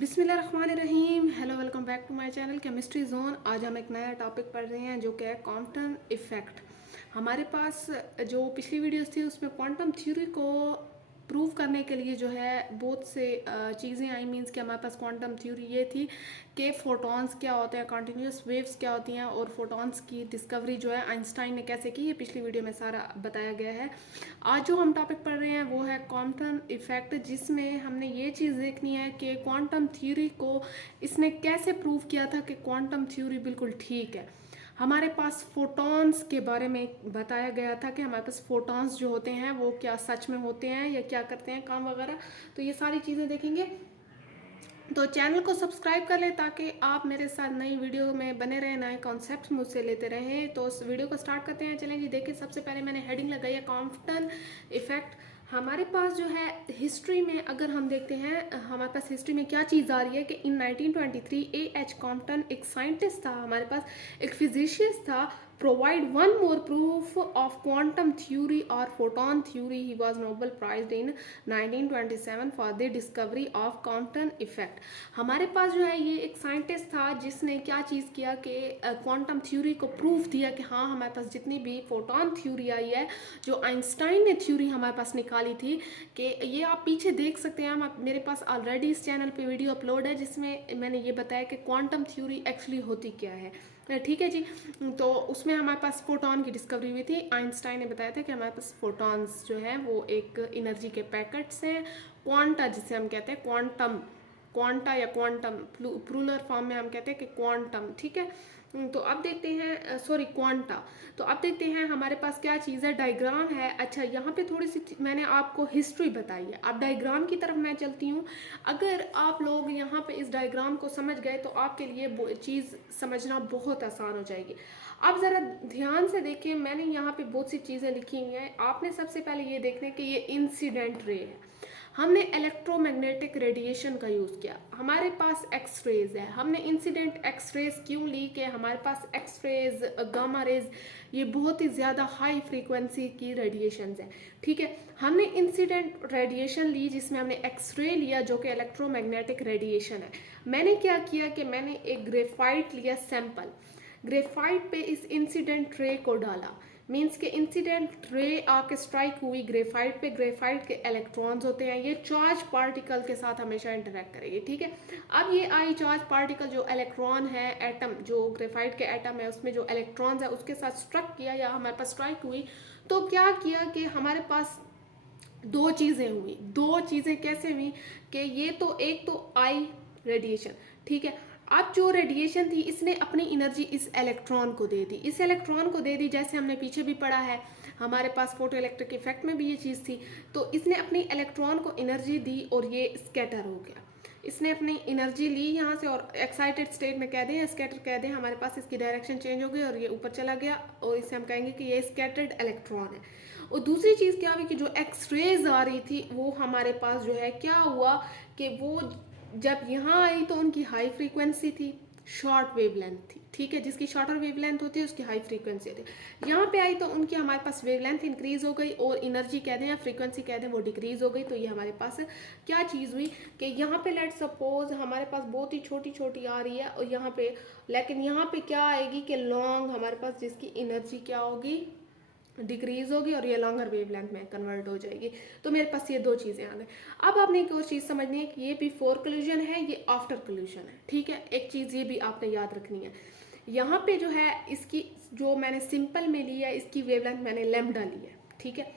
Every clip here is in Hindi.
बिस्मिल्लाहिर्रहमानिर्रहीम। Hello, welcome back to my channel chemistry zone. आज हम एक नया टॉपिक पढ़ रहे हैं जो कि है क्वांटम इफेक्ट। हमारे पास जो पिछली वीडियोस थी उसमें क्वांटम थ्योरी को प्रूव करने के लिए जो है बहुत से चीज़ें आई। मीन्स कि हमारे पास क्वांटम थ्योरी ये थी कि फोटॉन्स क्या होते हैं, कॉन्टीन्यूस वेव्स क्या होती हैं, और फोटॉन्स की डिस्कवरी जो है आइंस्टाइन ने कैसे की, ये पिछली वीडियो में सारा बताया गया है। आज जो हम टॉपिक पढ़ रहे हैं वो है क्वांटम इफेक्ट, जिसमें हमने ये चीज़ देखनी है कि क्वांटम थ्योरी को इसने कैसे प्रूव किया था कि क्वांटम थ्योरी बिल्कुल ठीक है। हमारे पास फोटॉन्स के बारे में बताया गया था कि हमारे पास फोटॉन्स जो होते हैं वो क्या सच में होते हैं या क्या करते हैं काम वगैरह। तो ये सारी चीज़ें देखेंगे। तो चैनल को सब्सक्राइब कर लें ताकि आप मेरे साथ नई वीडियो में बने रहें, नए कॉन्सेप्ट मुझसे लेते रहें। तो उस वीडियो को स्टार्ट करते हैं। चलें जी, देखिए सबसे पहले मैंने हेडिंग लगाई है क्वांटम इफेक्ट। हमारे पास जो है हिस्ट्री में अगर हम देखते हैं, हमारे पास हिस्ट्री में क्या चीज़ आ रही है कि इन 1923 A.H. कॉम्पटन एक साइंटिस्ट था, हमारे पास एक फिजिशियस था, provide one more proof of quantum theory or photon theory. He was Nobel Prize in 1927 for the discovery of quantum effect. हमारे पास जो है ये एक साइंटिस्ट था जिसने क्या चीज़ किया कि क्वांटम थ्योरी को प्रूफ दिया कि हाँ, हमारे पास जितनी भी फोटोन थ्योरी आई है, जो आइंस्टाइन ने थ्योरी हमारे पास निकाली थी, कि ये आप पीछे देख सकते हैं। हम मेरे पास ऑलरेडी इस चैनल पे वीडियो अपलोड है जिसमें मैंने ये बताया कि क्वांटम थ्योरी एक्चुअली होती क्या है। ठीक है जी। तो उसमें हमारे पास फोटोन की डिस्कवरी हुई थी। आइंस्टाइन ने बताया था कि हमारे पास फोटॉन्स जो है वो एक एनर्जी के पैकेट्स हैं, क्वांटा जिसे हम कहते हैं क्वांटम, क्वांटा या क्वांटम प्लूरल फॉर्म में हम कहते हैं कि क्वांटम। ठीक है। तो अब देखते हैं, सॉरी क्वांटा। तो अब देखते हैं हमारे पास क्या चीज़ है, डायग्राम है। अच्छा, यहाँ पे थोड़ी सी मैंने आपको हिस्ट्री बताई है, अब डायग्राम की तरफ मैं चलती हूँ। अगर आप लोग यहाँ पे इस डायग्राम को समझ गए तो आपके लिए चीज़ समझना बहुत आसान हो जाएगी। अब ज़रा ध्यान से देखिए, मैंने यहाँ पे बहुत सी चीज़ें लिखी हुई हैं। आपने सबसे पहले ये देखना है कि ये इंसिडेंट रे है। हमने इलेक्ट्रोमैग्नेटिक रेडिएशन का यूज़ किया। हमारे पास एक्स रेज है। हमने इंसिडेंट एक्स रेज क्यों ली कि हमारे पास एक्स रेज, गामा रेज, ये बहुत ही ज़्यादा हाई फ्रीक्वेंसी की रेडिएशन है। ठीक है। हमने इंसिडेंट रेडिएशन ली जिसमें हमने एक्स रे लिया जो कि इलेक्ट्रोमैग्नेटिक रेडिएशन है। मैंने क्या किया कि मैंने एक ग्रेफाइट लिया सैंपल, ग्रेफाइट पे इस इंसिडेंट रे को डाला। मीन्स के इंसिडेंट रे आके स्ट्राइक हुई ग्रेफाइट पे, ग्रेफाइट के इलेक्ट्रॉन्स होते हैं, ये चार्ज पार्टिकल के साथ हमेशा इंटरेक्ट करेगी। ठीक है। अब ये आई चार्ज पार्टिकल, जो इलेक्ट्रॉन है, एटम, जो ग्रेफाइट के एटम है उसमें जो इलेक्ट्रॉन्स है उसके साथ स्ट्रक किया या हमारे पास स्ट्राइक हुई। तो क्या किया कि हमारे पास दो चीज़ें हुई। दो चीज़ें कैसे हुई कि ये तो एक तो आई रेडिएशन। ठीक है। अब जो रेडिएशन थी इसने अपनी एनर्जी इस इलेक्ट्रॉन को दे दी, इस इलेक्ट्रॉन को दे दी, जैसे हमने पीछे भी पढ़ा है हमारे पास फोटो इलेक्ट्रिक इफेक्ट में भी ये चीज़ थी। तो इसने अपनी इलेक्ट्रॉन को एनर्जी दी और ये स्कैटर हो गया। इसने अपनी एनर्जी ली यहाँ से और एक्साइटेड स्टेट में कह दें, स्कैटर कह दें, हमारे पास इसकी डायरेक्शन चेंज हो गई और ये ऊपर चला गया, और इसे हम कहेंगे कि ये स्कैटर्ड इलेक्ट्रॉन है। और दूसरी चीज़ क्या हुई कि जो एक्स रेज आ रही थी वो हमारे पास जो है क्या हुआ कि वो जब यहाँ आई तो उनकी हाई फ्रीक्वेंसी थी, शॉर्ट वेवलेंथ थी। ठीक है। जिसकी शॉर्टर वेवलेंथ होती है उसकी हाई फ्रीक्वेंसी होती है। यहाँ पे आई तो उनकी हमारे पास वेवलेंथ इंक्रीज हो गई और एनर्जी कह दें या फ्रीक्वेंसी कह दें वो डिक्रीज हो गई। तो ये हमारे पास क्या चीज़ हुई कि यहाँ पे लेट सपोज हमारे पास बहुत ही छोटी छोटी आ रही है और यहाँ पे, लेकिन यहाँ पे क्या आएगी कि लॉन्ग हमारे पास जिसकी एनर्जी क्या होगी, डिक्रीज होगी और ये लॉन्गर वेवलेंथ में कन्वर्ट हो जाएगी। तो मेरे पास ये दो चीज़ें आ गई। अब आपने एक और चीज़ समझनी है कि ये बिफोर कोल्यूशन है, ये आफ्टर कोल्यूशन है। ठीक है। एक चीज़ ये भी आपने याद रखनी है, यहाँ पे जो है इसकी जो मैंने सिंपल में ली है इसकी वेवलेंथ मैंने लैम्डा ली है। ठीक है।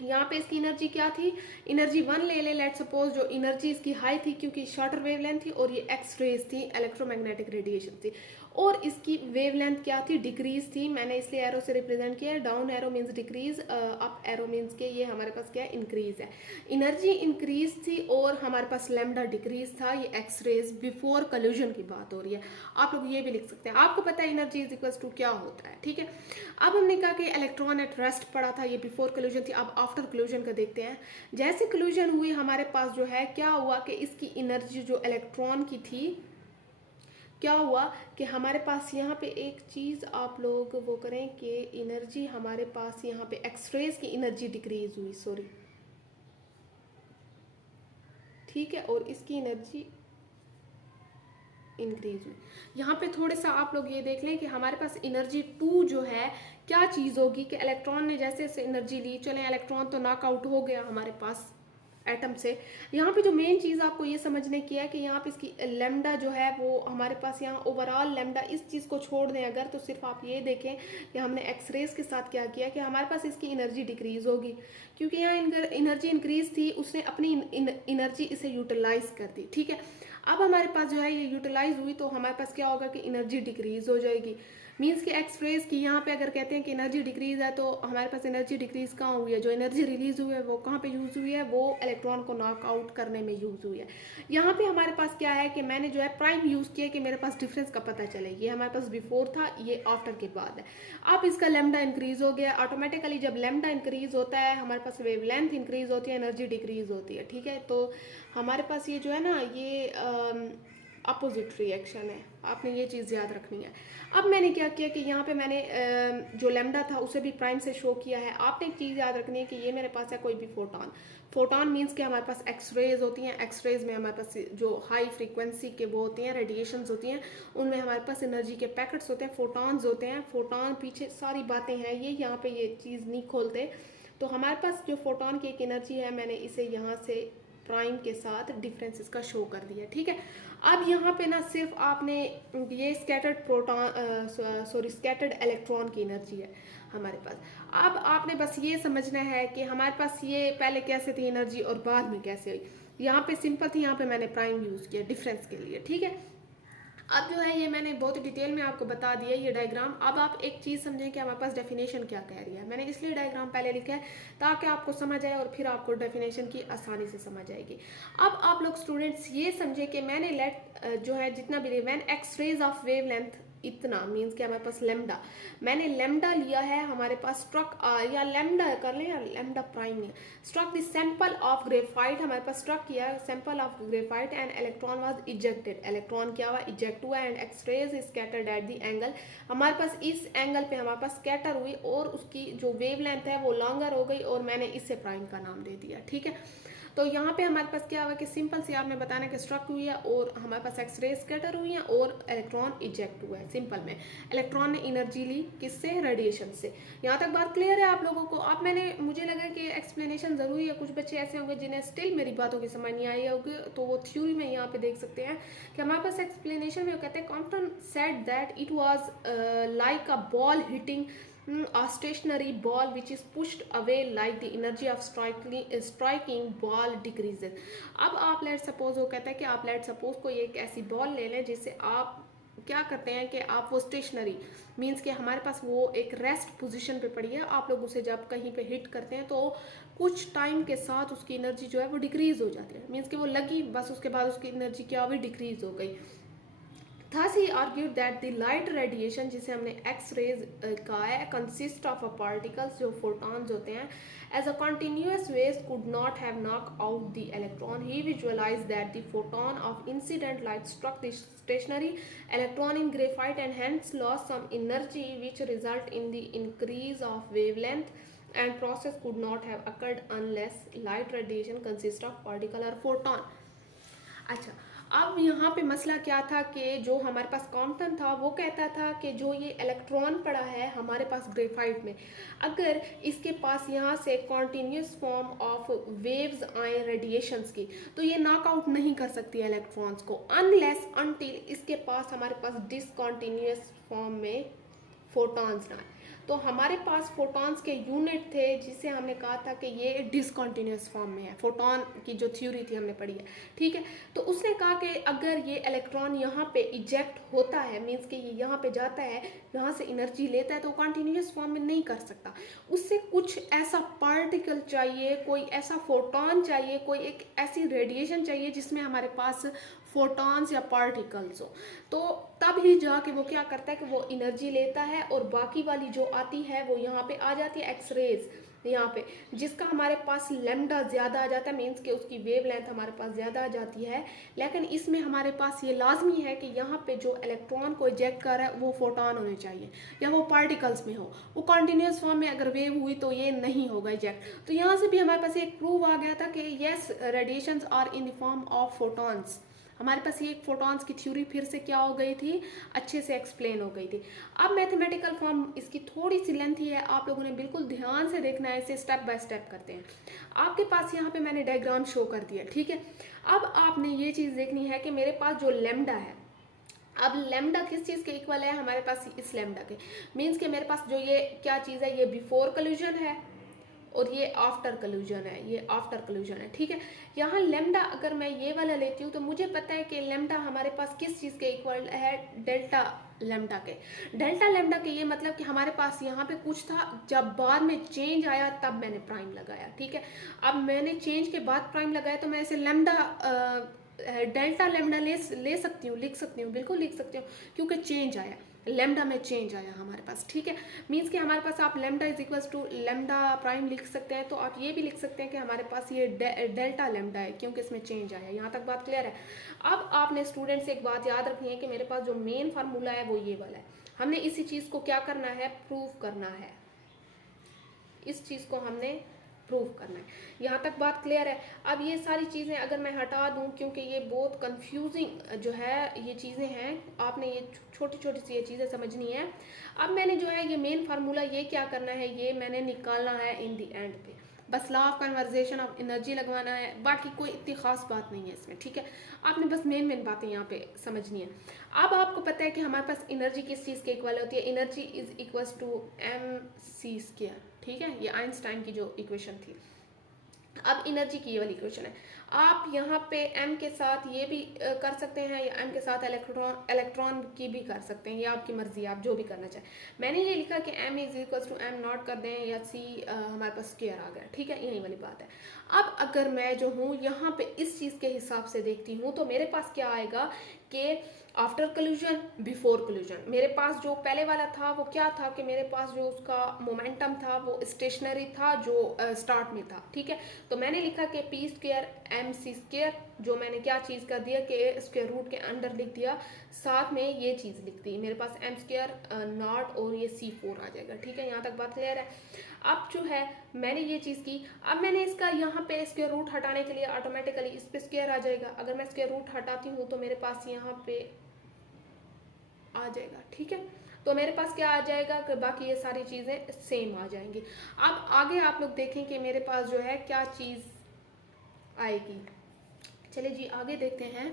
यहाँ पे इसकी एनर्जी क्या थी, एनर्जी 1 ले ले लेट सपोज, जो एनर्जी इसकी हाई थी क्योंकि शॉर्टर वेवलेंथ थी और ये एक्स रेज थी, इलेक्ट्रोमैग्नेटिक रेडिएशन थी, और इसकी वेवलेंथ क्या थी, डिक्रीज थी। मैंने इसलिए एरो से रिप्रेजेंट किया है, down arrow means decrease, up arrow means के ये हमारे पास क्या है, इंक्रीज है। एनर्जी इंक्रीज थी और हमारे पास लैम्डा डिक्रीज था। ये एक्स रेज बिफोर कोल्यूशन की बात हो रही है। आप लोग ये भी लिख सकते हैं, आपको पता है एनर्जी इज इक्वल टू क्या होता है। ठीक है। अब हमने कहा कि इलेक्ट्रॉन एट रेस्ट पड़ा था, ये बिफोर कोल्यूशन थी। अब आफ्टर कोल्यूशन का देखते हैं। जैसे कोल्यूशन हुई हमारे पास जो है क्या हुआ कि इसकी एनर्जी जो इलेक्ट्रॉन की थी, क्या हुआ कि हमारे पास यहाँ पे एक चीज़ आप लोग वो करें कि एनर्जी हमारे पास यहाँ पे एक्सरेज की एनर्जी डिक्रीज हुई, सॉरी। ठीक है। और इसकी एनर्जी इंक्रीज हुई। यहाँ पे थोड़े सा आप लोग ये देख लें कि हमारे पास एनर्जी 2 जो है क्या चीज़ होगी कि इलेक्ट्रॉन ने जैसे जैसे एनर्जी ली, चले इलेक्ट्रॉन तो नॉकआउट हो गया हमारे पास एटम से। यहाँ पे जो मेन चीज़ आपको ये समझने की है कि यहाँ पे इसकी लेमडा जो है वो हमारे पास यहाँ ओवरऑल लेमडा, इस चीज़ को छोड़ दें अगर, तो सिर्फ आप ये देखें कि हमने एक्सरेज के साथ क्या किया कि हमारे पास इसकी एनर्जी डिक्रीज होगी, क्योंकि यहाँ एनर्जी इंक्रीज थी, उसने अपनी एनर्जी इसे यूटिलाइज कर दी। ठीक है, अब हमारे पास जो है ये यूटिलाइज हुई तो हमारे पास क्या होगा कि एनर्जी डिक्रीज हो जाएगी। मीन्स कि एक्स रेज की यहाँ पे अगर कहते हैं कि एनर्जी डिक्रीज है तो हमारे पास एनर्जी डिक्रीज कहाँ हुई है, जो एनर्जी रिलीज हुई है वो कहाँ पे यूज़ हुई है, वो इलेक्ट्रॉन को नॉकआउट करने में यूज़ हुई है। यहाँ पे हमारे पास क्या है कि मैंने जो है प्राइम यूज़ किया कि मेरे पास डिफरेंस का पता चले, ये हमारे पास बिफोर था, ये आफ्टर के बाद है। अब इसका लेमडा इंक्रीज हो गया, ऑटोमेटिकली जब लेमडा इंक्रीज होता है हमारे पास वेव लेंथ इंक्रीज होती है, एनर्जी डिक्रीज होती है। ठीक है, तो हमारे पास ये जो है ना ये अपोजिट रिएक्शन है, आपने ये चीज़ याद रखनी है। अब मैंने क्या किया कि यहाँ पे मैंने जो लेमडा था उसे भी प्राइम से शो किया है। आपने एक चीज़ याद रखनी है कि ये मेरे पास है कोई भी फोटोन। फोटोन मीन्स कि हमारे पास एक्सरेज होती हैं, एक्सरेज में हमारे पास जो हाई फ्रीक्वेंसी के वो होती हैं, रेडिएशंस होती हैं, उनमें हमारे पास एनर्जी के पैकेट्स होते हैं, फोटॉन्स होते हैं। फोटॉन पीछे सारी बातें हैं, ये यहाँ पे ये चीज़ नहीं खोलते। तो हमारे पास जो फोटोन की एक एनर्जी है, मैंने इसे यहाँ से प्राइम के साथ डिफरेंस इसका शो कर दिया। ठीक है, अब यहाँ पे ना सिर्फ आपने ये स्कैटर्ड स्कैटर्ड इलेक्ट्रॉन की एनर्जी है हमारे पास। अब आपने बस ये समझना है कि हमारे पास ये पहले कैसे थी एनर्जी और बाद में कैसे हुई। यहाँ पे सिंपल थी, यहाँ पे मैंने प्राइम यूज़ किया डिफरेंस के लिए। ठीक है, अब जो है ये मैंने बहुत डिटेल में आपको बता दिया ये डायग्राम। अब आप एक चीज़ समझें कि हमारे पास डेफिनेशन क्या कह रही है। मैंने इसलिए डायग्राम पहले लिखा है ताकि आपको समझ आए और फिर आपको डेफिनेशन की आसानी से समझ आएगी। अब आप लोग स्टूडेंट्स ये समझे कि मैंने जो है जितना भी when X rays of wavelength इतना मीन्स कि हमारे पास लेमडा, मैंने लेमडा लिया है हमारे पास स्ट्रक या लेमडा कर लें या लेमडा प्राइम है, struck the sample of graphite, हमारे पास स्ट्रक किया sample of graphite and electron was ejected, electron क्या हुआ इजेक्ट हुआ and X rays scattered at the angle, हमारे पास इस एंगल पे हमारे पास स्कैटर हुई और उसकी जो वेव लेंथ है वो लॉन्गर हो गई और मैंने इससे प्राइम का नाम दे दिया। ठीक है, तो यहाँ पे हमारे पास क्या हुआ कि सिंपल सी आपने बताना कि स्ट्रक हुई है और हमारे पास एक्सरे स्कैटर हुई है और इलेक्ट्रॉन इजेक्ट हुआ है। सिंपल में इलेक्ट्रॉन ने एनर्जी ली किससे, रेडिएशन से। यहाँ तक बात क्लियर है आप लोगों को। अब मैंने मुझे लगा कि एक्सप्लेनेशन ज़रूरी है, कुछ बच्चे ऐसे होंगे जिन्हें स्टिल मेरी बातों की समझ नहीं आई होगी, तो वो थ्योरी में यहाँ पे देख सकते हैं कि हमारे पास एक्सप्लेनेशन में वो कहते हैं Compton said that it was like a ball hitting a stationary ball which is pushed away like the energy of striking ball decreases। अब आप लेट सपोज, वो कहता है कि आप लेट सपोज कोई एक ऐसी बॉल ले लें जिससे आप क्या करते हैं कि आप वो स्टेशनरी मीन्स कि हमारे पास वो एक रेस्ट पोजीशन पे पड़ी है, आप लोग उसे जब कहीं पे हिट करते हैं तो कुछ टाइम के साथ उसकी एनर्जी जो है वो डिक्रीज हो जाती है, मीन्स कि वो लगी बस उसके बाद उसकी एनर्जी क्या हुई, डिक्रीज हो गई। Thus he argued that the light radiation जिसे हमने एक्स रेज कहा है consist of a particles जो photons होते हैं as a continuous waves could not have knocked out the electron। He visualized that the photon of incident light struck the stationary electron in graphite and hence lost some energy which result in the increase of wavelength and process could not have occurred unless light radiation consists of particle or photon। अच्छा, अब यहाँ पे मसला क्या था कि जो हमारे पास कॉम्पटन था वो कहता था कि जो ये इलेक्ट्रॉन पड़ा है हमारे पास ग्रेफाइट में, अगर इसके पास यहाँ से कॉन्टीन्यूस फॉर्म ऑफ वेव्स आए रेडिएशंस की, तो ये नॉकआउट नहीं कर सकती है इलेक्ट्रॉन्स को अनलेस अनटिल इसके पास हमारे पास डिसकॉन्टीन्यूस फॉर्म में फोटॉन्स ना आए। तो हमारे पास फोटॉन्स के यूनिट थे जिसे हमने कहा था कि ये डिसकॉन्टीन्यूस फॉर्म में है, फोटॉन की जो थ्योरी थी हमने पढ़ी है। ठीक है, तो उसने कहा कि अगर ये इलेक्ट्रॉन यहाँ पे इजेक्ट होता है मीन्स कि ये यहाँ पे जाता है, यहाँ से एनर्जी लेता है, तो कॉन्टीन्यूस फॉर्म में नहीं कर सकता, उससे कुछ ऐसा पार्टिकल चाहिए, कोई ऐसा फोटॉन चाहिए, कोई एक ऐसी रेडिएशन चाहिए जिसमें हमारे पास फोटॉन्स या पार्टिकल्स हो, तो तब ही जाके वो क्या करता है कि वो एनर्जी लेता है और बाकी वाली जो आती है वो यहाँ पे आ जाती है एक्सरेज यहाँ पे, जिसका हमारे पास लेमडा ज़्यादा आ जाता है मीन्स कि उसकी वेव लेंथ हमारे पास ज़्यादा आ जाती है। लेकिन इसमें हमारे पास ये लाजमी है कि यहाँ पे जो इलेक्ट्रॉन को इजेक्ट कर रहा है वो फोटॉन होने चाहिए या वो पार्टिकल्स में हो, वो कॉन्टीन्यूस फॉर्म में अगर वेव हुई तो ये नहीं होगा इजेक्ट। तो यहाँ से भी हमारे पास एक प्रूव आ गया था कि yes radiations are in the form of photons. हमारे पास ये एक फोटॉन्स की थ्योरी फिर से क्या हो गई थी, अच्छे से एक्सप्लेन हो गई थी। अब मैथमेटिकल फॉर्म इसकी थोड़ी सी लेंथी है, आप लोगों ने बिल्कुल ध्यान से देखना है, इसे स्टेप बाय स्टेप करते हैं। आपके पास यहाँ पे मैंने डायग्राम शो कर दिया, ठीक है। अब आपने ये चीज़ देखनी है कि मेरे पास जो लेमडा है, अब लेमडा किस चीज़ के इक्वल है हमारे पास, इस लेमडा के, मीन्स कि मेरे पास जो ये क्या चीज़ है, ये बिफोर कल्यूजन है और ये आफ्टर कल्यूजन है, ये आफ्टर कल्यूजन है, ठीक है। यहाँ लेमडा अगर मैं ये वाला लेती हूँ तो मुझे पता है कि लेमडा हमारे पास किस चीज़ के इक्वल है, डेल्टा लेमडा के। डेल्टा लेमडा के ये मतलब कि हमारे पास यहाँ पे कुछ था, जब बाद में चेंज आया तब मैंने प्राइम लगाया, ठीक है। अब मैंने चेंज के बाद प्राइम लगाया तो मैं इसे लेमडा डेल्टा लेमडा ले सकती हूँ, लिख सकती हूँ, बिल्कुल लिख सकती हूँ, क्योंकि चेंज आया, लेमडा में चेंज आया हमारे पास, ठीक है। मीन्स कि हमारे पास आप lambda is equals to lambda prime लिख सकते हैं, तो आप ये भी लिख सकते हैं कि हमारे पास ये डेल्टा लेमडा है, क्योंकि इसमें चेंज आया। यहाँ तक बात क्लियर है। अब आपने स्टूडेंट से एक बात याद रखनी है कि मेरे पास जो मेन फार्मूला है वो ये वाला है, हमने इसी चीज़ को क्या करना है, प्रूव करना है, इस चीज़ को हमने प्रूव करना है। यहाँ तक बात क्लियर है। अब ये सारी चीज़ें अगर मैं हटा दूँ, क्योंकि ये बहुत कंफ्यूजिंग जो है ये चीज़ें हैं, आपने ये छोटी छोटी सी ये चीज़ें समझनी है। अब मैंने जो है ये मेन फार्मूला ये क्या करना है, ये मैंने निकालना है इन दी एंड पे, बस law of conversation of energy लगवाना है, बाकी कोई इतनी खास बात नहीं है इसमें, ठीक है। आपने बस मेन बातें यहाँ पे समझनी है। अब आपको पता है कि हमारे पास एनर्जी किस चीज़ के इक्वल होती है, energy is equals to mc², ठीक है। ये आइंस्टाइन की जो इक्वेशन थी। अब एनर्जी की ये वाली इक्वेशन है, आप यहाँ पे m के साथ ये भी कर सकते हैं, या m के साथ इलेक्ट्रॉन की भी कर सकते हैं, ये आपकी मर्जी, आप जो भी करना चाहें। मैंने ये लिखा कि m is equals to m naught कर दें, या c हमारे पास स्क्वायर आ गया, ठीक है, यही वाली बात है। अब अगर मैं जो हूँ यहाँ पे इस चीज़ के हिसाब से देखती हूँ तो मेरे पास क्या आएगा कि आफ्टर कल्यूजन, बिफोर कल्यूजन, मेरे पास जो पहले वाला था वो क्या था कि मेरे पास जो उसका मोमेंटम था वो स्टेशनरी था, जो स्टार्ट में था, ठीक है। तो मैंने लिखा कि p² mc², जो मैंने क्या चीज़ कर दिया कि स्क्वायर रूट के अंडर लिख दिया, साथ में ये चीज़ लिख दी, मेरे पास m² नॉट और ये c4 आ जाएगा, ठीक है। यहाँ तक बात क्लियर है। अब जो है मैंने ये चीज़ की, अब मैंने इसका यहाँ पे स्क्वायर रूट हटाने के लिए ऑटोमेटिकली इस पे स्क्वायर आ जाएगा, अगर मैं स्क्वायर रूट हटाती हूँ तो मेरे पास यहाँ पे आ जाएगा, ठीक है। तो मेरे पास क्या आ जाएगा कि बाकी ये सारी चीज़ें सेम आ जाएंगी। अब आगे आप लोग देखें कि मेरे पास जो है क्या चीज़ आएगी। चलिए जी आगे देखते हैं।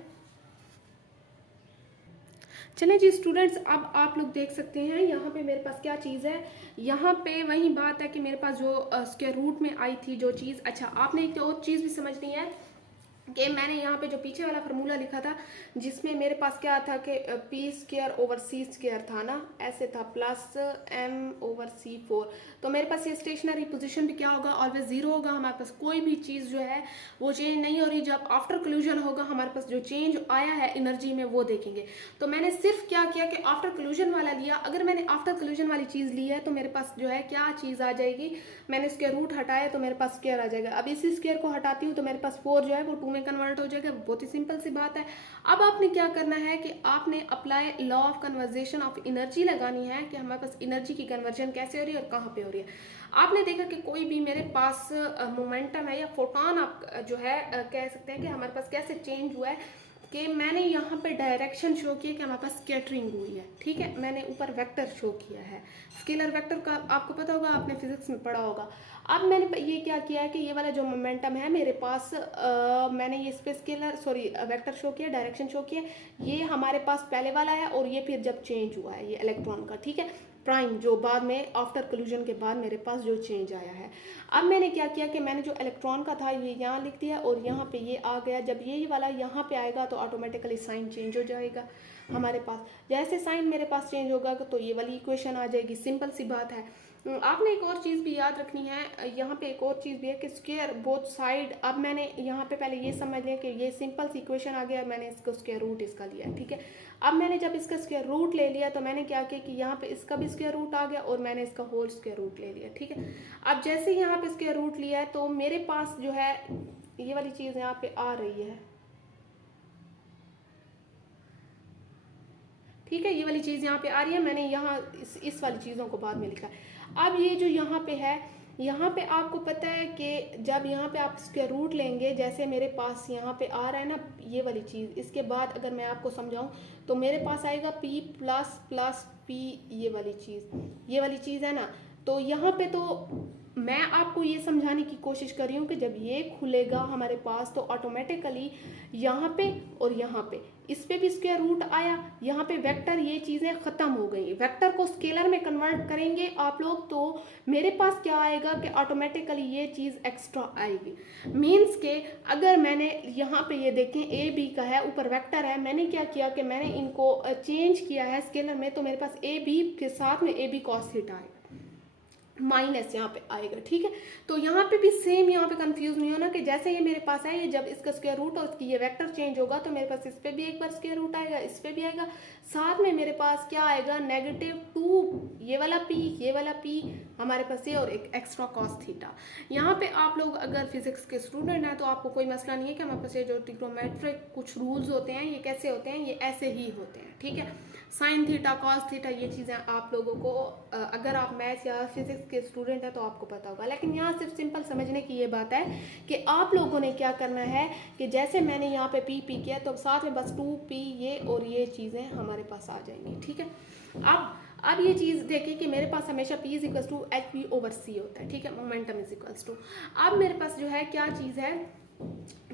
चलिए जी स्टूडेंट्स, अब आप लोग देख सकते हैं यहाँ पे मेरे पास क्या चीज़ है, यहाँ पे वही बात है कि मेरे पास जो स्क्वायर रूट में आई थी जो चीज़। अच्छा, आपने एक और चीज़ भी समझनी है कि मैंने यहाँ पे जो पीछे वाला फार्मूला लिखा था, जिसमें मेरे पास क्या था कि p²/c² था ना, ऐसे था, प्लस m/c4, तो मेरे पास ये स्टेशनरी पोजीशन भी क्या होगा, ऑलवेज जीरो होगा। हमारे पास कोई भी चीज़ जो है वो चेंज नहीं हो रही। जब आफ्टर कल्यूजन होगा हमारे पास जो चेंज आया है एनर्जी में वो देखेंगे। तो मैंने सिर्फ क्या किया कि आफ्टर कल्यूजन वाला लिया। अगर मैंने आफ्टर कल्यूजन वाली चीज़ ली है तो मेरे पास जो है क्या चीज़ आ जाएगी, मैंने स्क्वायर रूट हटाया तो मेरे पास स्क्वायर आ जाएगा। अब इसी स्क्वायर को हटाती हूँ तो मेरे पास 4 जो है वो 2 में कन्वर्ट हो जाएगा। बहुत ही सिंपल सी बात है। अब आपने क्या करना है कि आपने apply law of conversation of energy लगानी है कि हमारे पास एनर्जी की कन्वर्जन कैसे हो रही है और कहाँ पे हो रही है। आपने देखा कि कोई भी मेरे पास मोमेंटम है या फोटोन आप जो है कह सकते हैं कि हमारे पास कैसे चेंज हुआ है, कि मैंने यहाँ पे डायरेक्शन शो किया कि हमारे पास स्कैटरिंग हुई है, ठीक है। मैंने ऊपर वेक्टर शो किया है, स्केलर वेक्टर का आपको पता होगा, आपने फिजिक्स में पढ़ा होगा। अब मैंने ये क्या किया है कि ये वाला जो मोमेंटम है मेरे पास मैंने ये इस पे वेक्टर शो किया, डायरेक्शन शो किया। ये हमारे पास पहले वाला है और ये फिर जब चेंज हुआ है ये इलेक्ट्रॉन का, ठीक है, प्राइम, जो बाद में आफ्टर कल्यूजन के बाद मेरे पास जो चेंज आया है। अब मैंने क्या किया कि मैंने जो इलेक्ट्रॉन का था ये यहाँ लिख दिया और यहाँ पे ये आ गया। जब ये वाला यहाँ पे आएगा तो ऑटोमेटिकली साइन चेंज हो जाएगा हमारे पास। जैसे साइन मेरे पास चेंज होगा तो ये वाली इक्वेशन आ जाएगी। सिंपल सी बात है। आपने एक और चीज़ भी याद रखनी है, यहाँ पे एक और चीज़ भी है कि स्क्वायर बोथ साइड। अब मैंने यहाँ पे पहले ये समझ लिया कि ये सिंपल सी इक्वेशन आ गया, मैंने इसको स्क्वायर रूट इसका लिया, ठीक है। अब मैंने जब इसका स्क्वायर रूट ले लिया तो मैंने क्या किया कि यहाँ पे इसका भी स्क्वायर रूट आ गया और मैंने इसका होल स्क्वायर रूट ले लिया, ठीक है। अब जैसे ही यहाँ पे स्क्वायर रूट लिया है तो मेरे पास जो है ये वाली चीज़ यहाँ पे आ रही है, ठीक है, ये वाली चीज़ यहाँ पे आ रही है। मैंने यहाँ इस वाली चीज़ों को बाद में लिखा है। अब ये जो यहाँ पे है यहाँ पे आपको पता है कि जब यहाँ पे आप स्क्वायर रूट लेंगे, जैसे मेरे पास यहाँ पे आ रहा है ना ये वाली चीज़, इसके बाद अगर मैं आपको समझाऊँ तो मेरे पास आएगा p प्लस प्लस p, ये वाली चीज़ है ना। तो यहाँ पे तो मैं आपको ये समझाने की कोशिश कर रही हूँ कि जब ये खुलेगा हमारे पास तो ऑटोमेटिकली यहाँ पे और यहाँ पे इस पे भी स्क्वायर रूट आया, यहाँ पे वेक्टर, ये चीज़ें ख़त्म हो गई। वेक्टर को स्केलर में कन्वर्ट करेंगे आप लोग तो मेरे पास क्या आएगा कि ऑटोमेटिकली ये चीज़ एक्स्ट्रा आएगी। मीन्स के अगर मैंने यहाँ पे ये देखें ए बी का है, ऊपर वेक्टर है, मैंने क्या किया कि मैंने इनको चेंज किया है स्केलर में, तो मेरे पास ए बी के साथ में ए बी कॉस थीटा आएगा, माइनस यहाँ पे आएगा। ठीक है, तो यहाँ पे भी सेम, यहाँ पे कंफ्यूज नहीं होना कि जैसे ये मेरे पास है, ये जब इसका स्क्वायर रूट और इसकी ये वेक्टर चेंज होगा तो मेरे पास इस पे भी एक बार स्क्वायर रूट आएगा, इस पे भी आएगा, साथ में मेरे पास क्या आएगा -2, ये वाला p हमारे पास ये, और एक एक्स्ट्रा कॉस थीटा। यहाँ पे आप लोग अगर फिजिक्स के स्टूडेंट हैं तो आपको कोई मसला नहीं है कि हमारे पास ये जो ट्रिग्नोमेट्रिक कुछ रूल्स होते हैं ये कैसे होते हैं, ये ऐसे ही होते हैं। ठीक है, साइन थीटा कॉस थीटा ये चीज़ें आप लोगों को अगर आप मैथ्स या फिजिक्स के स्टूडेंट हैं तो आपको पता होगा, लेकिन यहाँ सिर्फ सिंपल समझने की ये बात है कि आप लोगों ने क्या करना है कि जैसे मैंने यहाँ पे p किया तो साथ में बस 2p ये और ये चीज़ें हमारे पास आ जाएंगी। ठीक है, अब ये चीज़ देखिए कि मेरे पास हमेशा p is equals to H V over C होता है। ठीक है, मोमेंटम इज इक्वल्स टू, अब मेरे पास जो है क्या चीज़ है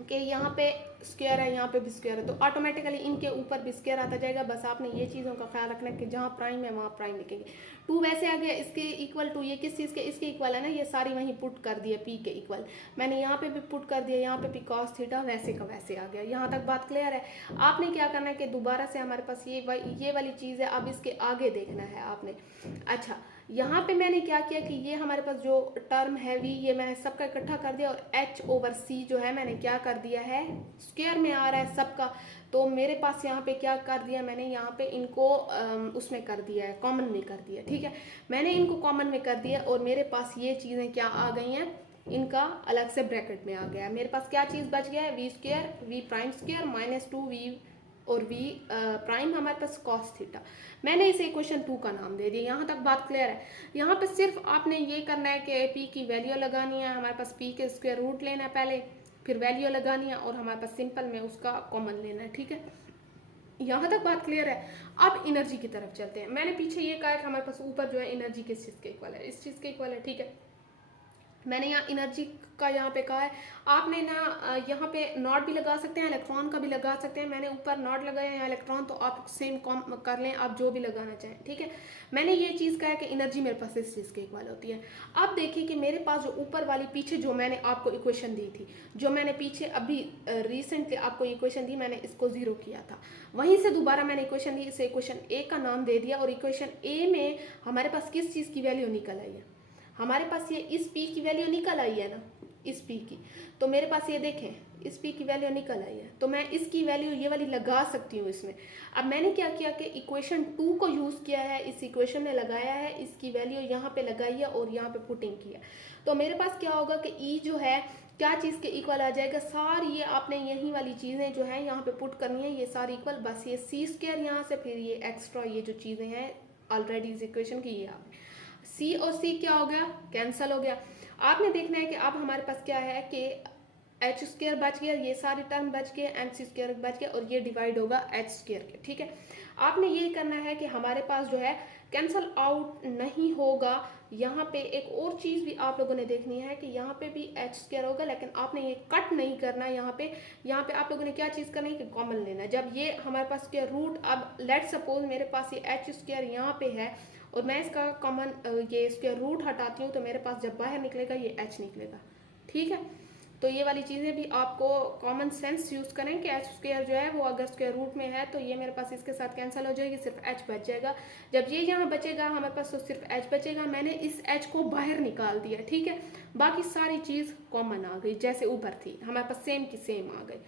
कि यहाँ पे स्क्वायर है, यहाँ पे भी स्क्वायर है, तो ऑटोमेटिकली इनके ऊपर भी स्क्वायर आता जाएगा। बस आपने ये चीज़ों का ख्याल रखना है कि जहाँ प्राइम है वहाँ प्राइम लिखेंगे। 2 वैसे आ गया, इसके इक्वल टू, ये किस चीज़ के, इसके इक्वल है ना, ये सारी वहीं पुट कर दिया p के इक्वल, मैंने यहाँ पे भी पुट कर दिया, यहाँ पे भी कॉस थीटा वैसे का वैसे आ गया। यहाँ तक बात क्लियर है। आपने क्या करना है कि दोबारा से हमारे पास ये वाली चीज़ है, अब इसके आगे देखना है आपने। अच्छा, यहाँ पे मैंने क्या किया कि ये हमारे पास जो टर्म है वी, ये मैंने सबका इकट्ठा कर दिया, और h ओवर c जो है मैंने क्या कर दिया है, स्क्वायर में आ रहा है सबका, तो मेरे पास यहाँ पे क्या कर दिया मैंने, यहाँ पे इनको उसमें कर दिया है, कॉमन में कर दिया। ठीक है, मैंने इनको कॉमन में कर दिया और मेरे पास ये चीज़ें क्या आ गई हैं, इनका अलग से ब्रैकेट में आ गया है। मेरे पास क्या चीज़ बच गया है, v square v prime square -2 v और v प्राइम हमारे पास कॉस थीटा। मैंने इसे इक्वेशन 2 का नाम दे दिया। यहाँ तक बात क्लियर है। यहाँ पे सिर्फ आपने ये करना है कि p की वैल्यू लगानी है, हमारे पास p के स्क्वायर रूट लेना है पहले, फिर वैल्यू लगानी है और हमारे पास सिंपल में उसका कॉमन लेना है। ठीक है, यहाँ तक बात क्लियर है। अब एनर्जी की तरफ चलते हैं। मैंने पीछे ये कहा कि हमारे पास ऊपर जो है एनर्जी किस चीज़ के इक्वल है, इस चीज़ के इक्वल है। ठीक है, मैंने यहाँ एनर्जी का यहाँ पे कहा है, आपने ना यहाँ पे नॉट भी लगा सकते हैं, इलेक्ट्रॉन का भी लगा सकते हैं। मैंने ऊपर नॉट लगाया यहाँ इलेक्ट्रॉन, तो आप सेम कॉम कर लें, आप जो भी लगाना चाहें। ठीक है, मैंने ये चीज़ कहा है कि एनर्जी मेरे पास इस चीज़ के इक्वल होती है। अब देखिए कि मेरे पास जो ऊपर वाली पीछे जो मैंने आपको इक्वेशन दी थी, जो मैंने पीछे अभी रिसेंटली आपको इक्वेशन दी, मैंने इसको 0 किया था, वहीं से दोबारा मैंने इक्वेशन दी, इसे इक्वेशन ए का नाम दे दिया, और इक्वेशन ए में हमारे पास किस चीज़ की वैल्यू निकल आई है, हमारे पास ये इस p की वैल्यू निकल आई है ना, इस p की, तो मेरे पास ये देखें इस p की वैल्यू निकल आई है, तो मैं इसकी वैल्यू ये वाली लगा सकती हूँ इसमें। अब मैंने क्या किया कि इक्वेशन 2 को यूज़ किया है, इस इक्वेशन में लगाया है, इसकी वैल्यू यहाँ पे लगाई है और यहाँ पे पुटिंग किया। तो मेरे पास क्या होगा कि e जो है क्या चीज़ के इक्वल आ जाएगा, सारी ये आपने यही वाली चीज़ें जो है यहाँ पे पुट करनी है, ये सारी इक्वल, बस ये c स्क्वायर यहाँ से, फिर ये एक्स्ट्रा ये जो चीज़ें हैं ऑलरेडी इस इक्वेशन की, ये आप c और c क्या हो गया, कैंसिल हो गया। आपने देखना है कि अब हमारे पास क्या है कि h स्क्वायर बच गया, ये सारे टर्म बच गए, mc स्क्वायर बच गया, और ये डिवाइड होगा h स्क्वायर के। ठीक है, आपने ये करना है कि हमारे पास जो है कैंसिल आउट नहीं होगा। यहाँ पे एक और चीज़ भी आप लोगों ने देखनी है कि यहाँ पे भी h स्क्वायर होगा, लेकिन आपने ये कट नहीं करना। यहाँ पे आप लोगों ने क्या चीज़ करनी है कि कॉमन लेना है। जब ये हमारे पास स्क्वायर रूट, अब लेट सपोज मेरे पास ये h स्क्वायर यहाँ पे है और मैं इसका कॉमन ये स्क्वायर रूट हटाती हूँ, तो मेरे पास जब बाहर निकलेगा ये h निकलेगा। ठीक है, तो ये वाली चीज़ें भी आपको कॉमन सेंस यूज़ करें कि h स्क्वायर जो है वो अगर स्क्वायर रूट में है तो ये मेरे पास इसके साथ कैंसिल हो जाएगी, सिर्फ h बच जाएगा। जब ये यहाँ बचेगा हमारे पास तो सिर्फ h बचेगा, मैंने इस h को बाहर निकाल दिया। ठीक है, बाकी सारी चीज़ कॉमन आ गई, जैसे ऊपर थी हमारे पास सेम की सेम आ गई।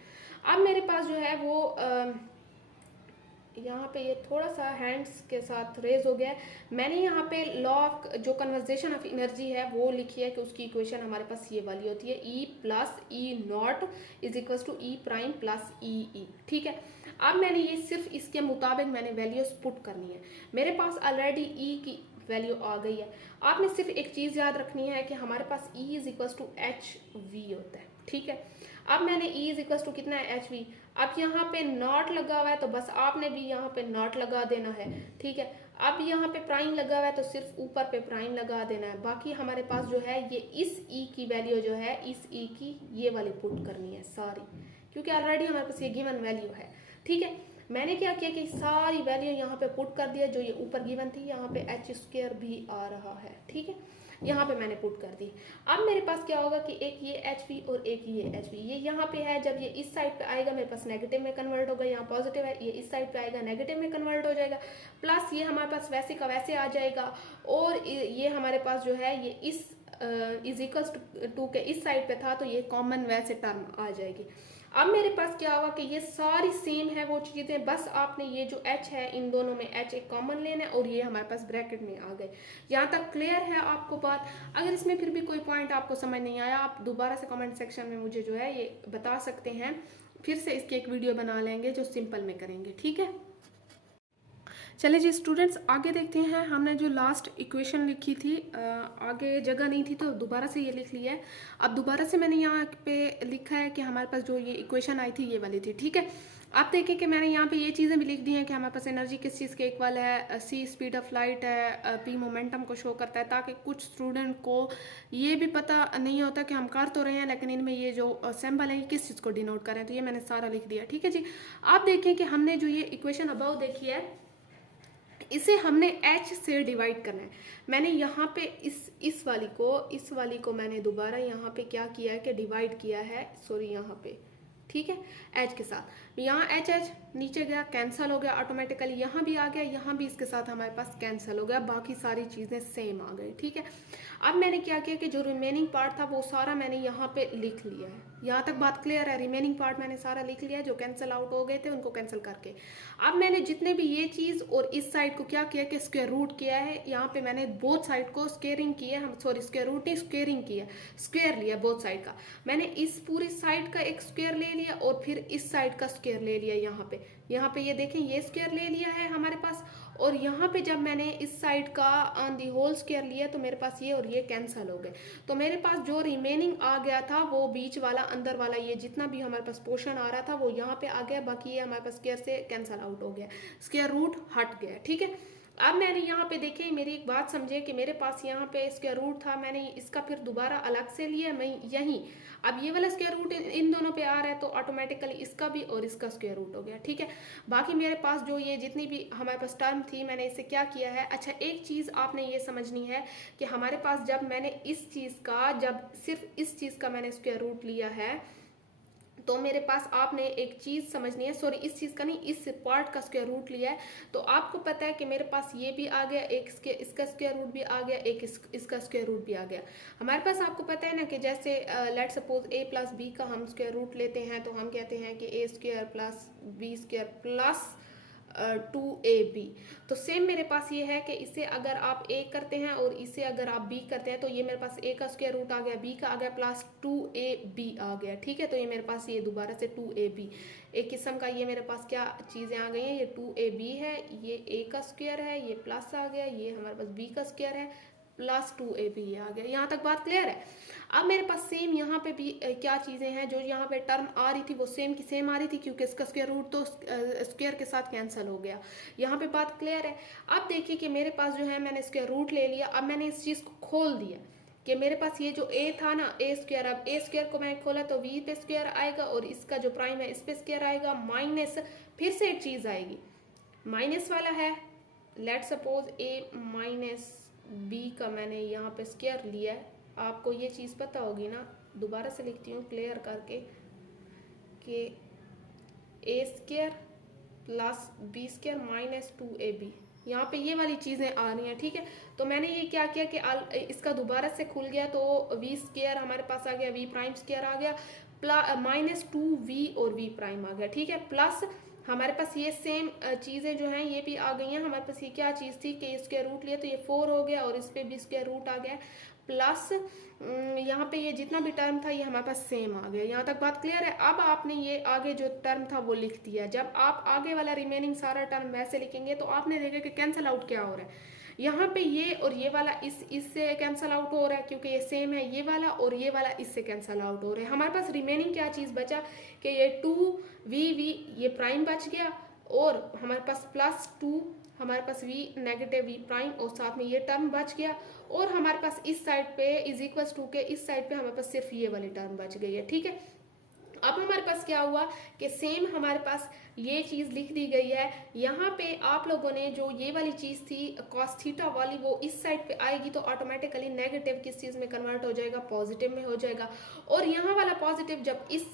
अब मेरे पास जो है वो यहाँ पे ये थोड़ा सा हैंड्स के साथ रेज हो गया है। मैंने यहाँ पे लॉ ऑफ जो कन्वर्जेशन ऑफ एनर्जी है वो लिखी है कि उसकी इक्वेशन हमारे पास ये वाली होती है, E plus E not is equal to E prime plus E E. ठीक है, अब मैंने ये सिर्फ इसके मुताबिक मैंने वैल्यूज पुट करनी है। मेरे पास ऑलरेडी ई की वैल्यू आ गई है। आपने सिर्फ एक चीज़ याद रखनी है कि हमारे पास E is equals to H v होता है, ठीक है। अब मैंने E इज इक्वल्स टू कितना है एच वी, अब यहाँ पे नॉट लगा हुआ है तो बस आपने भी यहाँ पे नॉट लगा देना है, ठीक है। अब यहाँ पे प्राइम लगा हुआ है तो सिर्फ ऊपर पे प्राइम लगा देना है। बाकी हमारे पास जो है ये इस E की वैल्यू जो है इस E की ये वाली पुट करनी है सारी, क्योंकि ऑलरेडी हमारे पास ये गिवन वैल्यू है, ठीक है। मैंने क्या किया कि सारी वैल्यू यहाँ पे पुट कर दिया जो ये ऊपर गिवन थी, यहाँ पे एच स्क्वायर भी आ रहा है, ठीक है, यहाँ पे मैंने पुट कर दी। अब मेरे पास क्या होगा कि एक ये एच वी और एक ये एच वी, ये यहाँ पे है, जब ये इस साइड पे आएगा मेरे पास नेगेटिव में कन्वर्ट होगा, यहाँ पॉजिटिव है, ये इस साइड पे आएगा नेगेटिव में कन्वर्ट हो जाएगा, प्लस ये हमारे पास वैसे का वैसे आ जाएगा, और ये हमारे पास जो है ये इस इज इक्वल्स टू के इस साइड पे था तो ये कॉमन वैसे टर्म आ जाएगी। अब मेरे पास क्या होगा कि ये सारी सेम है वो चीज़ें, बस आपने ये जो h है इन दोनों में h एक कॉमन लेना है और ये हमारे पास ब्रैकेट में आ गए। यहाँ तक क्लियर है आपको बात? अगर इसमें फिर भी कोई पॉइंट आपको समझ नहीं आया, आप दोबारा से कमेंट सेक्शन में मुझे जो है ये बता सकते हैं, फिर से इसकी एक वीडियो बना लेंगे जो सिंपल में करेंगे, ठीक है। चलिए जी स्टूडेंट्स, आगे देखते हैं। हमने जो लास्ट इक्वेशन लिखी थी, आगे जगह नहीं थी तो दोबारा से ये लिख लिया है। अब दोबारा से मैंने यहाँ पे लिखा है कि हमारे पास जो ये इक्वेशन आई थी ये वाली थी, ठीक है। आप देखें कि मैंने यहाँ पे ये चीज़ें भी लिख दी हैं कि हमारे पास एनर्जी किस चीज़ के इक्वल है, सी स्पीड ऑफ लाइट है, पी मोमेंटम को शो करता है, ताकि कुछ स्टूडेंट को ये भी पता नहीं होता कि हम कर तो रहे हैं लेकिन इनमें ये जो सिंबल है ये किस चीज़ को डिनोट कर रहे हैं, तो ये मैंने सारा लिख दिया, ठीक है जी। आप देखें कि हमने जो ये इक्वेशन अबव देखी है इसे हमने h से डिवाइड करना है। मैंने यहाँ पे इस वाली को मैंने दोबारा यहाँ पे क्या किया है कि डिवाइड किया है, सॉरी यहाँ पे, ठीक है, h के साथ। यहाँ h नीचे गया, कैंसिल हो गया ऑटोमेटिकली, यहाँ भी आ गया, यहाँ भी इसके साथ हमारे पास कैंसिल हो गया, बाकी सारी चीज़ें सेम आ गई, ठीक है। अब मैंने क्या किया कि जो रिमेनिंग पार्ट था वो सारा मैंने यहाँ पे लिख लिया है। यहाँ तक बात क्लियर है? रिमेनिंग पार्ट मैंने सारा लिख लिया है, जो कैंसिल आउट हो गए थे उनको कैंसिल करके। अब मैंने जितने भी ये चीज़ और इस साइड को क्या किया कि स्क्वायर रूट किया है, यहाँ पे मैंने बोथ साइड को स्क्वेयरिंग किया है, सॉरी स्क्वायर रूट नहीं स्क्वेयरिंग किया, स्क्वायर लिया बोथ साइड का। मैंने इस पूरी साइड का एक स्क्वायर ले लिया और फिर इस साइड का स्क्वायर ले लिया। यहाँ पे ये देखें ये स्क्वायर ले लिया है हमारे पास, और यहाँ पे जब मैंने इस साइड का ऑन दी होल स्क्वायर लिया तो मेरे पास ये और ये कैंसिल हो गए। तो मेरे पास जो रिमेनिंग आ गया था वो बीच वाला अंदर वाला ये जितना भी हमारे पास पोर्शन आ रहा था वो यहाँ पे आ गया, बाकी ये हमारे पास स्क्वायर से कैंसिल आउट हो गया, स्क्वायर रूट हट गया, ठीक है। अब मैंने यहाँ पे देखे, मेरी एक बात समझे कि मेरे पास यहाँ पे स्क्वायर रूट था, मैंने इसका फिर दोबारा अलग से लिया, मैं यहीं अब ये वाला स्क्वायर रूट इन दोनों पे आ रहा है तो ऑटोमेटिकली इसका भी और इसका स्क्वायर रूट हो गया, ठीक है। बाकी मेरे पास जो ये जितनी भी हमारे पास टर्म थी मैंने इसे क्या किया है। अच्छा, एक चीज़ आपने ये समझनी है कि हमारे पास जब मैंने इस चीज़ का, जब सिर्फ इस चीज़ का मैंने स्क्वायर रूट लिया है तो मेरे पास आपने एक चीज़ समझनी है, सॉरी इस चीज़ का नहीं, इस पार्ट का स्क्वायर रूट लिया है तो आपको पता है कि मेरे पास ये भी आ गया, एक इसका स्क्वायर रूट भी आ गया, एक इसका स्क्वायर रूट भी आ गया। हमारे पास आपको पता है ना कि जैसे let suppose a plus b का हम स्क्वायर रूट लेते हैं तो हम कहते हैं कि a square plus b square plus 2ab। तो सेम मेरे पास ये है कि इसे अगर आप a करते हैं और इसे अगर आप b करते हैं तो ये मेरे पास a का स्क्वायर रूट आ गया, b का आ गया प्लस 2ab आ गया, ठीक है। तो ये मेरे पास ये दोबारा से 2ab एक किस्म का ये मेरे पास क्या चीज़ें आ गई हैं, ये 2ab है, ये a का स्क्वायर है, ये प्लस आ गया, ये हमारे पास b का स्क्वायर है प्लस 2ab ये आ गया। यहाँ तक बात क्लियर है? अब मेरे पास सेम यहाँ पे भी क्या चीज़ें हैं, जो यहाँ पे टर्म आ रही थी वो सेम की सेम आ रही थी क्योंकि इसका स्क्वायर रूट तो स्क्वायर के साथ कैंसिल हो गया। यहाँ पे बात क्लियर है? अब देखिए कि मेरे पास जो है मैंने स्क्वायर रूट ले लिया, अब मैंने इस चीज़ को खोल दिया कि मेरे पास ये जो a था ना a स्क्वायर, अब a स्क्वायर को मैंने खोला तो v पे स्क्वायर आएगा और इसका जो प्राइम है इस पे स्क्वायर आएगा, माइनस फिर से एक चीज़ आएगी माइनस वाला है, late suppose a minus b का मैंने यहाँ पे स्क्वायर लिया है। आपको ये चीज़ पता होगी ना, दोबारा से लिखती हूँ क्लियर करके कि a square plus b square minus 2ab, यहाँ पे ये वाली चीज़ें आ रही हैं, ठीक है। तो मैंने ये क्या किया कि इसका दोबारा से खुल गया तो v स्क्वायर हमारे पास आ गया, v प्राइम स्क्वायर आ गया, प्लस माइनस 2v और v प्राइम आ गया, ठीक है। प्लस हमारे पास ये सेम चीज़ें जो हैं ये भी आ गई हैं। हमारे पास ये क्या चीज़ थी कि स्क्वायर रूट लिया तो ये 4 हो गया और इस पर भी स्क्वायर रूट आ गया, प्लस यहाँ पे ये जितना भी टर्म था ये हमारे पास सेम आ गया। यहाँ तक बात क्लियर है? अब आपने ये आगे जो टर्म था वो लिख दिया। जब आप आगे वाला रिमेनिंग सारा टर्म वैसे लिखेंगे तो आपने देखा कि कैंसिल आउट क्या हो रहा है, यहाँ पे ये और ये वाला इससे कैंसल आउट हो रहा है क्योंकि ये सेम है, ये वाला और ये वाला इससे कैंसल आउट हो रहे हैं। हमारे पास रिमेनिंग क्या चीज़ बचा कि ये 2v ये प्राइम बच गया और हमारे पास +2 हमारे पास v नेगेटिव v प्राइम और साथ में ये टर्म बच गया और हमारे पास इस साइड पे =2 के इस साइड पे हमारे पास सिर्फ ये वाली टर्म बच गई है। ठीक है, अब हमारे पास क्या हुआ कि सेम हमारे पास ये चीज़ लिख दी गई है। यहाँ पे आप लोगों ने जो ये वाली चीज़ थी cos थीटा वाली वो इस साइड पे आएगी तो ऑटोमेटिकली नेगेटिव किस चीज़ में कन्वर्ट हो जाएगा, पॉजिटिव में हो जाएगा। और यहाँ वाला पॉजिटिव जब इस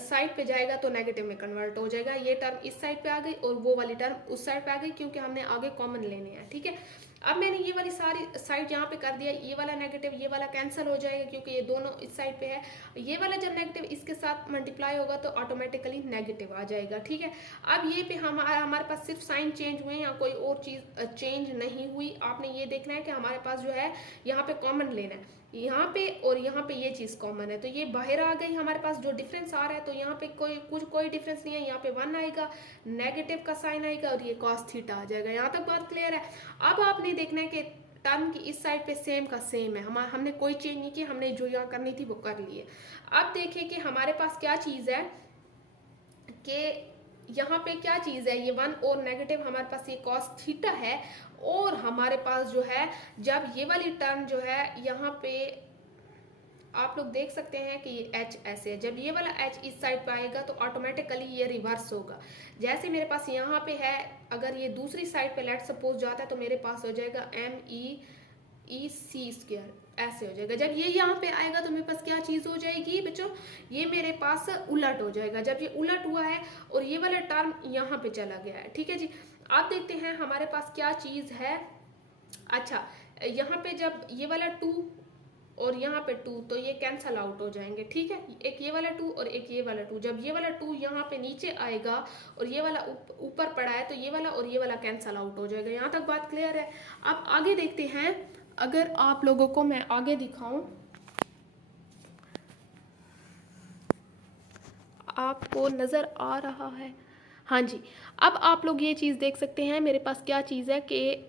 साइड पे जाएगा तो नेगेटिव में कन्वर्ट हो जाएगा। ये टर्म इस साइड पे आ गई और वो वाली टर्म उस साइड पे आ गई क्योंकि हमने आगे कॉमन लेने हैं। ठीक है, अब मैंने ये वाली सारी साइड यहाँ पे कर दिया, ये वाला नेगेटिव ये वाला कैंसिल हो जाएगा क्योंकि ये दोनों इस साइड पे है। ये वाला जब नेगेटिव इसके साथ मल्टीप्लाई होगा तो ऑटोमेटिकली नेगेटिव आ जाएगा। ठीक है, अब ये पे हमारे पास सिर्फ साइन चेंज हुए या कोई और चीज़ चेंज नहीं हुई। आपने ये देखना है कि हमारे पास जो है यहाँ पे कॉमन लेना है, यहाँ पे और यहाँ पे ये चीज़ कॉमन है तो ये बाहर आ गई। हमारे पास जो डिफरेंस आ रहा है तो यहाँ पे कोई डिफरेंस नहीं है, यहाँ पे 1 आएगा, नेगेटिव का साइन आएगा और ये cos थीटा आ जाएगा। यहाँ तक बात क्लियर है। अब आपने देखना है कि टर्म की इस साइड पे सेम का सेम है, हमने कोई चेंज नहीं की, हमने जो यहाँ करनी थी वो कर ली है। अब देखिए कि हमारे पास क्या चीज़ है कि यहाँ पे क्या चीज़ है, ये 1 और नेगेटिव हमारे पास ये cos थीटा है और हमारे पास जो है जब ये वाली टर्म जो है यहाँ पे आप लोग देख सकते हैं कि ये h ऐसे है, जब ये वाला h इस साइड पे आएगा तो ऑटोमेटिकली ये रिवर्स होगा। जैसे मेरे पास यहाँ पे है, अगर ये दूसरी साइड पे लेट सपोज जाता है तो मेरे पास हो जाएगा MEEC² ऐसे हो जाएगा। जब ये यहाँ पे आएगा तो मेरे पास क्या चीज़ हो जाएगी बच्चों, ये मेरे पास उलट हो जाएगा। जब ये उलट हुआ है और ये वाला टर्म यहाँ पे चला गया है। ठीक है जी, आप देखते हैं हमारे पास क्या चीज़ है। अच्छा, यहाँ पे जब ये वाला 2 और यहाँ पे 2 तो ये कैंसल आउट हो जाएंगे। ठीक है, एक ये वाला 2 और एक ये वाला 2, जब ये वाला 2 यहाँ पे नीचे आएगा और ये वाला ऊपर पड़ा है तो ये वाला और ये वाला कैंसल आउट हो जाएगा। यहाँ तक बात क्लियर है। अब आगे देखते हैं, अगर आप लोगों को मैं आगे दिखाऊं, आपको नज़र आ रहा है? हाँ जी, अब आप लोग ये चीज़ देख सकते हैं मेरे पास क्या चीज़ है कि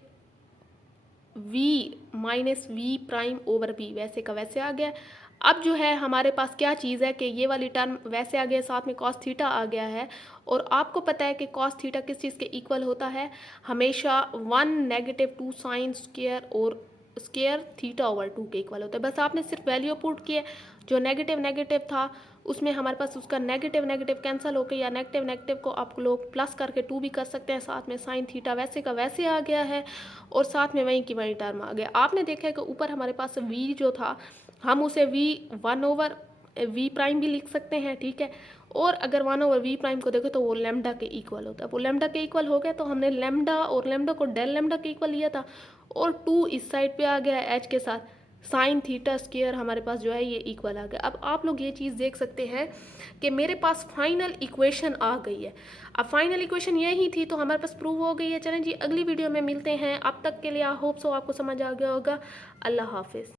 v -v'/b वैसे का वैसे आ गया। अब जो है हमारे पास क्या चीज़ है कि ये वाली टर्म वैसे आ गया, साथ में cos थीटा आ गया है। और आपको पता है कि cos थीटा किस चीज़ के इक्वल होता है, हमेशा 1 -2 sin स्क्वायर और स्क्वायर θ/2 के इक्वल होता है। बस आपने सिर्फ वैल्यू पुट किए, जो नेगेटिव था उसमें हमारे पास उसका नेगेटिव कैंसिल होकर या नेगेटिव को आप लोग प्लस करके 2 भी कर सकते हैं, साथ में साइन थीटा वैसे का वैसे आ गया है और साथ में वहीं की वहीं टर्म आ गया। आपने देखा है कि ऊपर हमारे पास v जो था हम उसे v1/v' भी लिख सकते हैं। ठीक है, और अगर 1/v' को देखो तो वो लैम्डा के इक्वल होता है। वो लैम्डा के इक्वल हो गया तो हमने लैम्डा और लैम्डा को डेल लैम्डा के इक्वल लिया था और 2 इस साइड पे आ गया h के साथ, साइन थीटा स्क्वायर हमारे पास जो है ये इक्वल आ गया। अब आप लोग ये चीज़ देख सकते हैं कि मेरे पास फाइनल इक्वेशन आ गई है। अब फाइनल इक्वेशन यही थी तो हमारे पास प्रूव हो गई है। चलें जी, अगली वीडियो में मिलते हैं। अब तक के लिए आई होप सो आपको समझ आ गया होगा। अल्लाह हाफिज़।